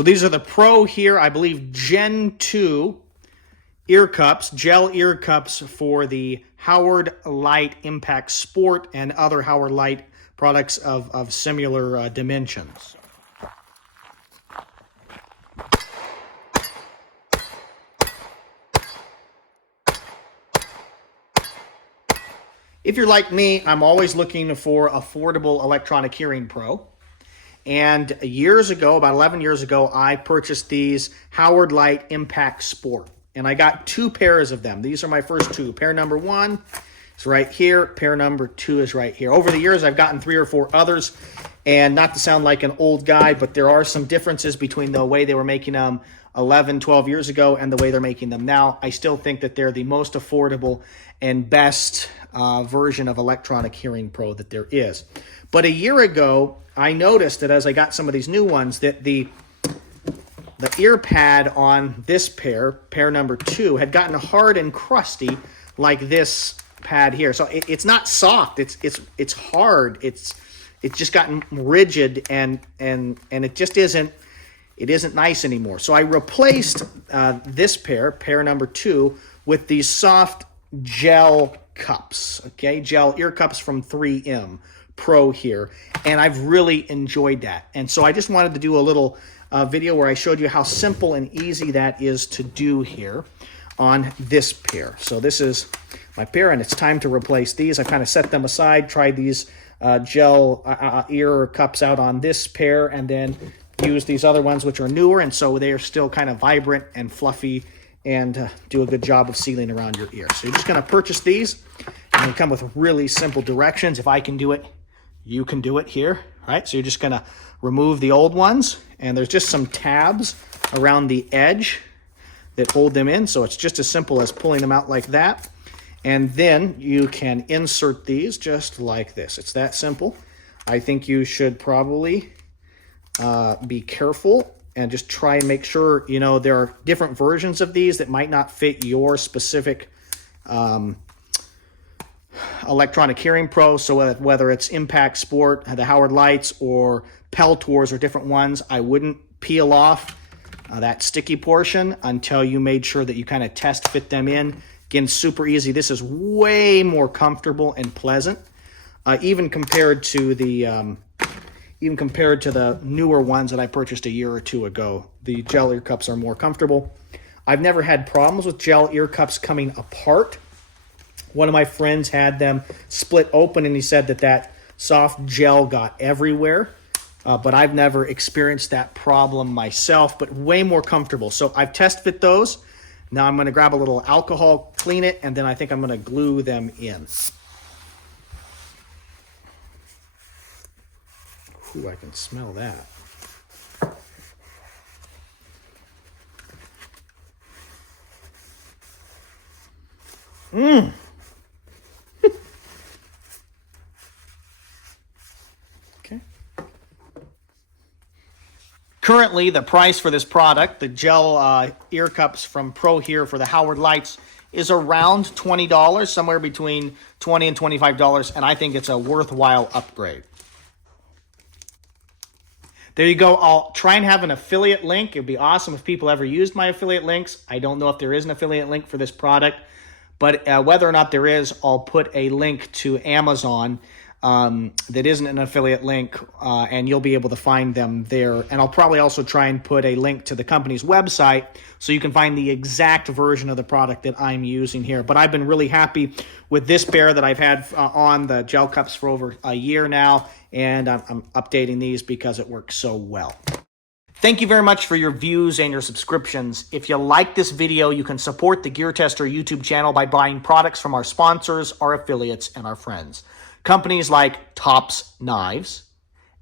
So these are the PROHEar, I believe, Gen 2 ear cups, gel ear cups for the Howard Leight Impact Sport and other Howard Leight products of similar dimensions. If you're like me, I'm always looking for affordable electronic hearing pro. And years ago, about 11 years ago, I purchased these Howard Leight Impact Sport. And I got 2 pairs of them. These are my first 2. Pair number 1 is right here. Pair number 2 is right here. Over the years, I've gotten 3 or 4 others. And not to sound like an old guy, but there are some differences between the way they were making them 11, 12 years ago and the way they're making them now. I still think that they're the most affordable and best version of electronic hearing pro that there is. But a year ago, I noticed that as I got some of these new ones, that the ear pad on this pair number 2, had gotten hard and crusty like this pad here. So it's not soft. It's hard. It's just gotten rigid and it just isn't nice anymore. So I replaced this pair number 2, with these soft gel cups. Okay, gel ear cups from 3M PROHEar, and I've really enjoyed that. And so I just wanted to do a little video where I showed you how simple and easy that is to do here on this pair. So this is my pair, and it's time to replace these. I kind of set them aside, tried these gel ear cups out on this pair, and then use these other ones which are newer, and so they are still kind of vibrant and fluffy and do a good job of sealing around your ear. So you're just going to purchase these, and they come with really simple directions. If I can do it, you can do it here. All right, so you're just going to remove the old ones, and there's just some tabs around the edge that hold them in, so it's just as simple as pulling them out like that. And then you can insert these just like this. It's that simple. I think you should probably be careful and just try and make sure, you know, there are different versions of these that might not fit your specific electronic hearing pro. So whether it's Impact Sport, the Howard Leights, or Peltor's, or different ones, I wouldn't peel off that sticky portion until you made sure that you kind of test fit them in. Again, super easy. This is way more comfortable and pleasant, even compared to the newer ones that I purchased a year or 2 ago. The gel ear cups are more comfortable. I've never had problems with gel ear cups coming apart. One of my friends had them split open, and he said that soft gel got everywhere. But I've never experienced that problem myself, but way more comfortable. So I've test fit those. Now I'm going to grab a little alcohol, clean it, and then I think I'm going to glue them in. Ooh, I can smell that. Okay. Currently, the price for this product, the gel ear cups from PROHEar for the Howard Leights, is around $20, somewhere between $20 and $25, and I think it's a worthwhile upgrade. There you go. I'll try and have an affiliate link. It'd be awesome if people ever used my affiliate links. I don't know if there is an affiliate link for this product, but whether or not there is, I'll put a link to Amazon that isn't an affiliate link, and you'll be able to find them there. And I'll probably also try and put a link to the company's website so you can find the exact version of the product that I'm using here. But I've been really happy with this pair that I've had on the gel cups for over a year now, and I'm updating these because it works so well. Thank you very much for your views and your subscriptions. If you like this video, you can support the GearTester YouTube channel by buying products from our sponsors, our affiliates, and our friends. Companies like Tops Knives,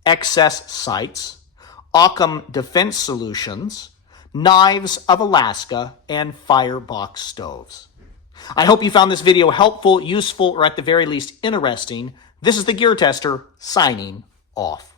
Excess Sights, Occam Defense Solutions, Knives of Alaska, and Firebox Stoves. I hope you found this video helpful, useful, or at the very least interesting. This is the GearTester signing off.